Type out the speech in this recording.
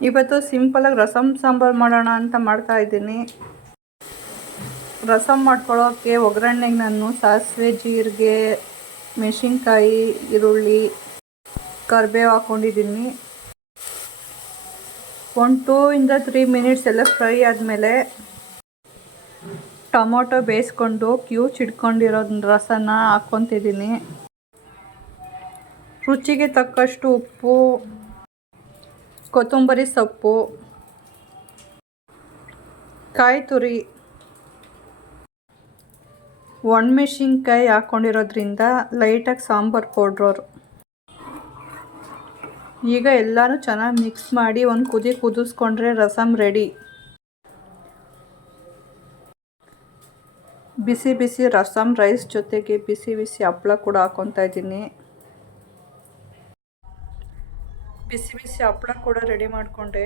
ಇವತ್ತು ಸಿಂಪಲಾಗಿ ರಸಮ್ ಸಾಂಬಾರು ಮಾಡೋಣ ಅಂತ ಮಾಡ್ತಾ ಇದ್ದೀನಿ. ರಸಮ್ ಮಾಡ್ಕೊಳ್ಳೋಕ್ಕೆ ಒಗ್ಗರಣೆಗೆ ನಾನು ಸಾಸಿವೆ, ಜೀರಿಗೆ, ಮೆಣಸಿನ್ಕಾಯಿ, ಈರುಳ್ಳಿ, ಕರಿಬೇವು ಹಾಕ್ಕೊಂಡಿದ್ದೀನಿ. 1-2 ಇಂದ 3 ಮಿನಿಟ್ಸ್ ಎಲ್ಲ ಫ್ರೈ ಆದಮೇಲೆ ಟೊಮೊಟೊ ಬೇಯಿಸ್ಕೊಂಡು ಇಟ್ಕೊಂಡಿರೋ ರಸನ ಹಾಕ್ಕೊತಿದ್ದೀನಿ. ರುಚಿಗೆ ತಕ್ಕಷ್ಟು ಉಪ್ಪು, ಕೊತ್ತಂಬರಿ ಸೊಪ್ಪು, ಕಾಯಿ ತುರಿ, ಒಣಮೆಣಸಿನ್ಕಾಯಿ ಹಾಕ್ಕೊಂಡಿರೋದ್ರಿಂದ ಲೈಟಾಗಿ ಸಾಂಬಾರು ಪೌಡ್ರು. ಈಗ ಎಲ್ಲನೂ ಚೆನ್ನಾಗಿ ಮಿಕ್ಸ್ ಮಾಡಿ ಒಂದು ಕುದಿಸ್ಕೊಂಡ್ರೆ ರಸಮ್ ರೆಡಿ. ಬಿಸಿ ಬಿಸಿ ರಸಮ್ ರೈಸ್ ಜೊತೆಗೆ ಬಿಸಿ ಬಿಸಿ ಹಪ್ಪಳ ಕೂಡ ಹಾಕ್ಕೊತಾ ಇದ್ದೀನಿ. ಬಿಸಿ ಬಿಸಿ ಹಪ್ಪಳ ಕೂಡ ರೆಡಿ ಮಾಡಿಕೊಂಡೆ.